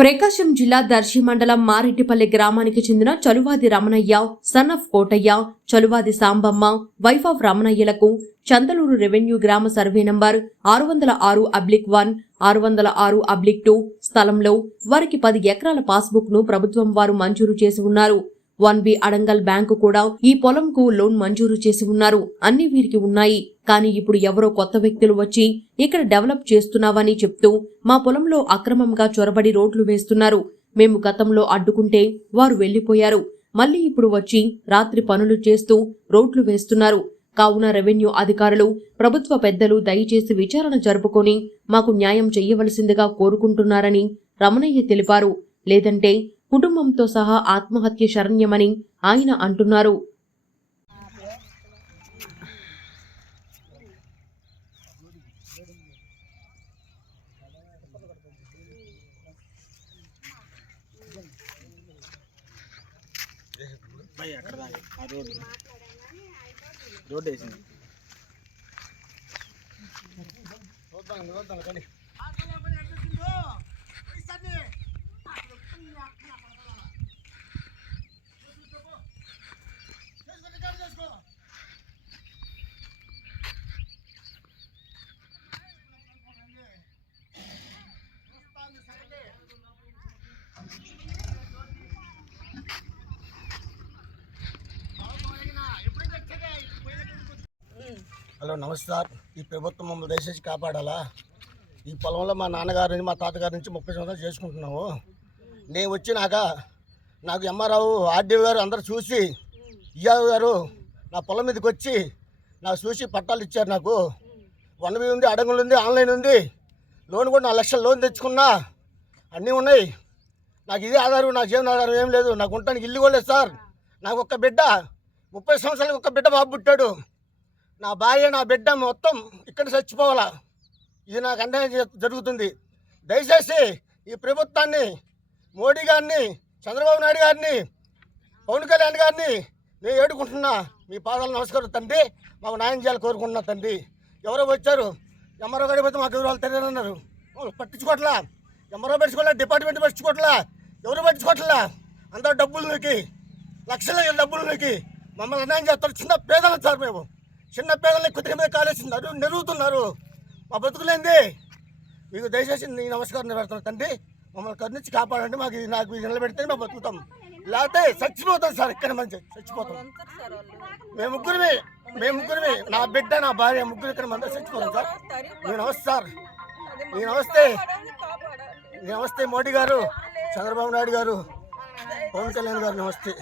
ప్రకాశం జిల్లా దర్శి మండలం మారెడ్డిపల్లి గ్రామానికి చెందిన Chaluvadi Ramanayya son of Kotayya Chaluvadi Sambamma wife of రమణయ్యలకు Chandaluru revenue గ్రామ సర్వే నంబర్ ఆరు వందల ఆరు అబ్లిక్ వన్ ఆరు వందల ఆరు అబ్లిక్ టూ స్థలంలో వారికి పది ఎకరాల పాస్బుక్ను ప్రభుత్వం వారు మంజూరు చేసి ఉన్నారు. వన్ బి అడంగల్ బ్యాంకు కూడా ఈ పొలంకు లోన్ మంజూరు చేసి ఉన్నారు. అన్ని వీరికి ఉన్నాయి. కానీ ఇప్పుడు ఎవరో కొత్త వ్యక్తులు వచ్చి ఇక్కడ డెవలప్ చేస్తున్నావని చెప్తూ మా పొలంలో అక్రమంగా చొరబడి రోడ్లు వేస్తున్నారు. మేము గతంలో అడ్డుకుంటే వారు వెళ్ళిపోయారు మళ్ళీ ఇప్పుడు వచ్చి రాత్రి పనులు చేస్తూ రోడ్లు వేస్తున్నారు. కావున రెవెన్యూ అధికారులు ప్రభుత్వ పెద్దలు దయచేసి విచారణ జరుపుకొని మాకు న్యాయం చెయ్యవలసిందిగా కోరుకుంటున్నారని రమణయ్య తెలిపారు. లేదంటే కుటుంబంతో సహా ఆత్మహత్య శరణ్యమని ఆయన అంటున్నారు భయ్ అక్కడ ఆ రోడ్డు రోడ్డు వేసింది చూద్దాం చూద్దాం కానీ హలో నమస్కార్. ఈ ప్రభుత్వం మమ్మల్ని దయచేసి కాపాడాలా? ఈ పొలంలో మా నాన్నగారి నుంచి మా తాతగారి నుంచి ముప్పై సంవత్సరాలు చేసుకుంటున్నాము నేను వచ్చినాక నాకు ఎంఆర్ఆవు ఆర్డీఓ గారు అందరు చూసి ఇయ్యావు గారు నా పొలం మీదకి వచ్చి నాకు చూసి పట్టాలు ఇచ్చారు నాకు. వన్ బి ఉంది అడంగులు ఉంది ఆన్లైన్ ఉంది. లోన్ కూడా నాలుగు లక్షల లోన్ తెచ్చుకున్నా. అన్నీ ఉన్నాయి. నాకు ఇదే ఆధారం నా జీవన ఆధారం ఏం లేదు. నాకు ఉండటానికి ఇల్లు కూడా లేదు సార్. నాకు ఒక్క బిడ్డ. ముప్పై సంవత్సరాలకు ఒక్క బిడ్డ బాబు పుట్టాడు. నా భార్య నా బిడ్డ మొత్తం ఇక్కడ చచ్చిపోవాలా? ఇది నాకు అన్యాయం జరుగుతుంది. దయచేసి ఈ ప్రభుత్వాన్ని మోడీ గారిని చంద్రబాబు నాయుడు గారిని పవన్ కళ్యాణ్ గారిని నేను ఏడుకుంటున్నా. మీ పాదాలు నమస్కారం తండ్రి. మాకు న్యాయం చేయాలి కోరుకుంటున్నా తండ్రి. ఎవరో వచ్చారు. ఎంఆర్ఓ గారి పోతే మాకు వివరాలు తెలియదన్నారు పట్టించుకోవట్లా ఎంఆర్ఓ పట్టించుకోవట్లా డిపార్ట్మెంట్ పట్టించుకోవట్లా ఎవరు పట్టించుకోవట్లా అంతా డబ్బులు నీకు. లక్షల డబ్బులు నీకు. మమ్మల్ని అన్యాయం చేస్తారు. చిన్న పేదలు సార్ మేము. చిన్న పేదల్ని కుదిరి మీద కాలేస్తున్నారు నెరుగుతున్నారు. మా బతుకులేంది? మీకు దయచేసి నీ నమస్కారం నిలబెడతాను తండ్రి. మమ్మల్ని కరుణించి కాపాడండి. మాకు ఇది నాకు ఇది నిలబెడితే మేము బతుకుతాం. లేకపోతే చచ్చిపోతాం సార్ ఇక్కడ మంచి చచ్చిపోతాం. మేము ముగ్గురివి మేము ముగ్గురిమే. నా బిడ్డ నా భార్య ముగ్గురు ఇక్కడ మంది చచ్చిపోతాం సార్. నేను నమస్తే సార్. నేను నమస్తే. నేను నమస్తే మోడీ గారు చంద్రబాబు నాయుడు గారు పవన్ కళ్యాణ్ గారు నమస్తే.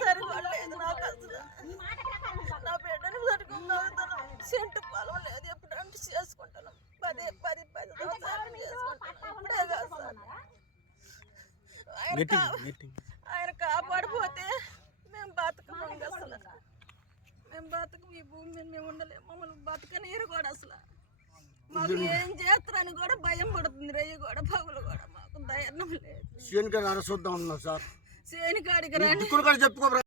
సరిపడలేదు నాకు అసలు. నా బిడ్డను సరిగ్గా సెంటు పొలం లేదు ఎప్పుడు అంటే చేసుకుంటాను. పది పది పది సంవత్సరాలు చేసుకుంటాను. ఇప్పుడే కాదు సార్. ఆయన కాపాడిపోతే మేము బతకము అసలు. మేము బతకం ఈ భూమి మీద మేము ఉండలేము. మమ్మల్ని బతకనీరు కూడా అసలు. మాకు ఏం చేస్తారని కూడా భయం పడుతుంది. రయ్య కూడా పగులు కూడా మాకు ధైర్యం లేదు. చూద్దాం సార్. సేనికాడికి కూడా చెప్పుకో